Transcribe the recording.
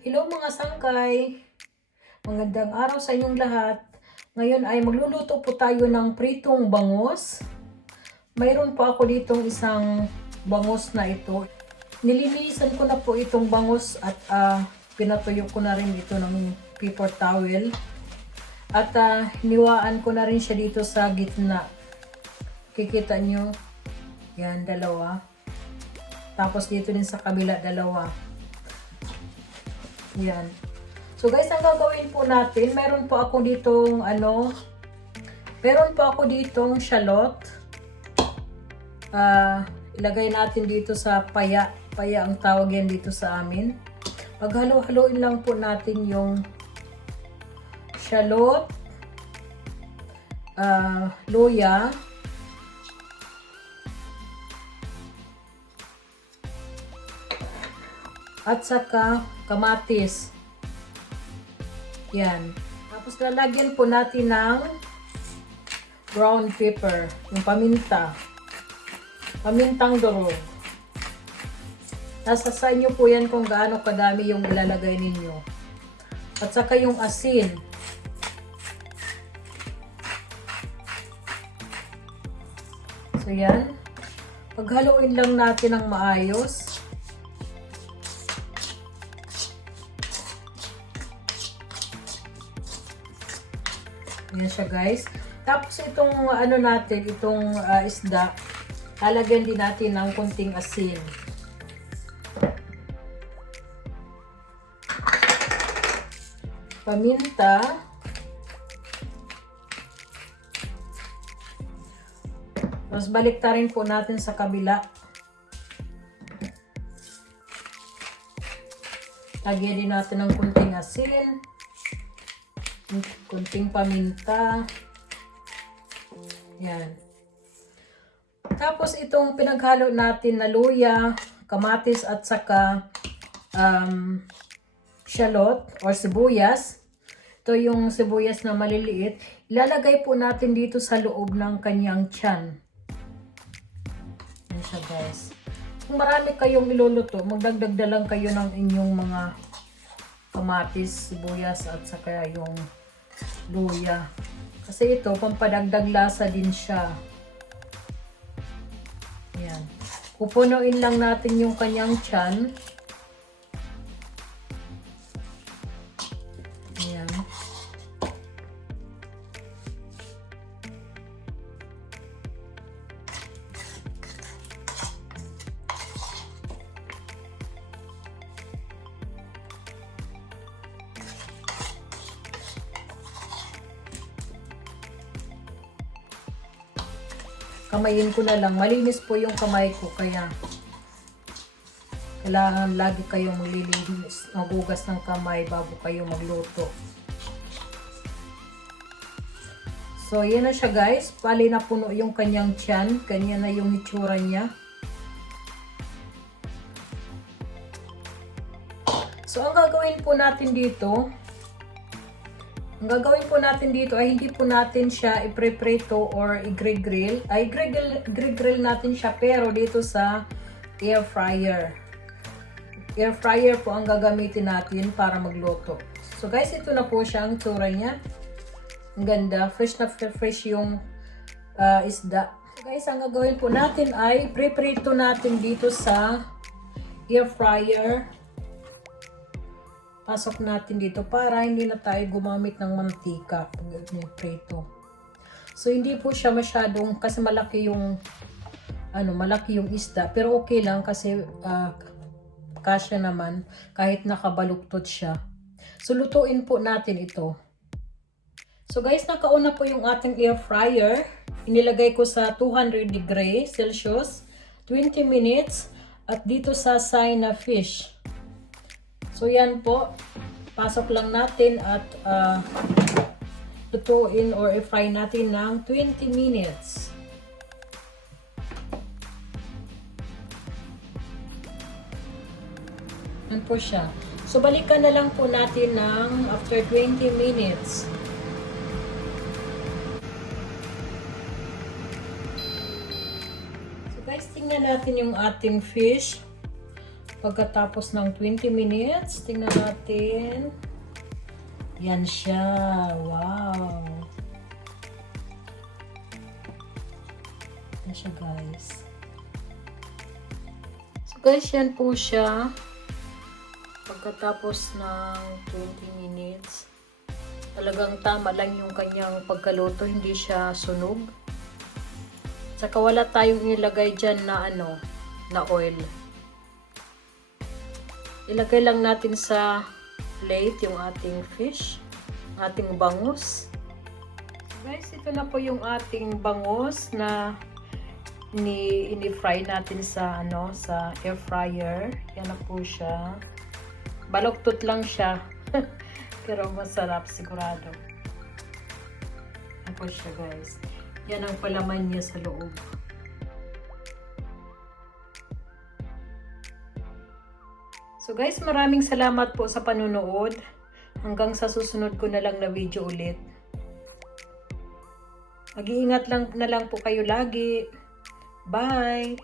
Hello mga sangkay! Magandang araw sa inyong lahat. Ngayon ay magluluto po tayo ng pritong bangus. Mayroon po ako ditong isang bangus na ito. Nilinisan ko na po itong bangus at pinatuyo ko na rin ito ng paper towel. At hiniwaan ko na rin siya dito sa gitna. Kikita nyo, yan, dalawa. Tapos dito din sa kabila, dalawa. Yan. So guys, ang gagawin po natin, meron po ako ditong shallot. Ilagay natin dito sa paya. Paya ang tawag yan dito sa amin. Paghalo-haloin lang po natin yung shallot, luya, at saka kamatis. Yan. Tapos lalagyan po natin ng brown pepper, yung paminta. Pamintang durog. Nasa sa inyo po yan kung gaano kadami yung ilalagay ninyo. At saka yung asin. So yan. Paghaluin lang natin ng maayos. Yan siya guys. Tapos itong itong isda, lalagyan din natin ng konting asin. Paminta. Tapos baliktarin po natin sa kabila. Lagyan din natin ng konting asin. Kunting paminta. Yan. Tapos itong pinaghalo natin na luya, kamatis at saka shallot or sibuyas. Ito yung sibuyas na maliliit. Ilalagay po natin dito sa loob ng kanyang tiyan. Yan siya guys. Kung marami kayong iluluto, magdagdag na lang kayo ng inyong mga kamatis, sibuyas at saka yung luya. Kasi ito, pampadagdag lasa din siya. Ayan. Pupunuin lang natin yung kanyang tiyan. Ayan. Kamayin ko na lang. Malinis po yung kamay ko, kaya kailangan lagi kayong maglilinis, magugas ng kamay bago kayo magluto. So, yan na siya guys. Pali na puno yung kanyang tiyan. Kanya na yung itsura niya. So, ang gagawin po natin dito, ay hindi po natin siya i-preprito or i-grill. Ay, grill natin siya pero dito sa air fryer. Air fryer po ang gagamitin natin para magluto. So guys, ito na po siya ang tsura niya. Ang ganda. Fresh na fresh yung isda. So guys, ang gagawin po natin ay preprito natin dito sa air fryer. Pasok natin dito para hindi na tayo gumamit ng mantika pag prito. So hindi po siya masyadong, kasi malaki yung isda, pero okay lang kasi kasya naman kahit nakabaluktot siya. So lutuin po natin ito. So guys, nakauna po yung ating air fryer. Inilagay ko sa 200 degrees Celsius 20 minutes at dito sa sign na fish. So yan po, pasok lang natin at lutuin or i-fry natin ng 20 minutes. Yan po siya. So balikan na lang po natin ng after 20 minutes. So guys, tingnan natin yung ating fish. Pagkatapos ng 20 minutes, tingnan natin. Yan siya. Wow. Yan siya, guys. So, guys, yan po siya. Pagkatapos ng 20 minutes, talagang tama lang yung kanyang pagkaluto. Hindi siya sunog. Saka wala tayong ilagay dyan na na oil. Ilagay lang natin sa plate yung ating fish, ating bangus. Guys, ito na po yung ating bangus na ini-fry natin sa sa air fryer. Yan na po siya. Baloktot lang siya. Pero masarap sigurado. Yan po siya, guys. Yan ang palaman niya sa loob. So guys, maraming salamat po sa panunood. Hanggang sa susunod ko na lang na video ulit. Mag-iingat lang na lang po kayo lagi. Bye!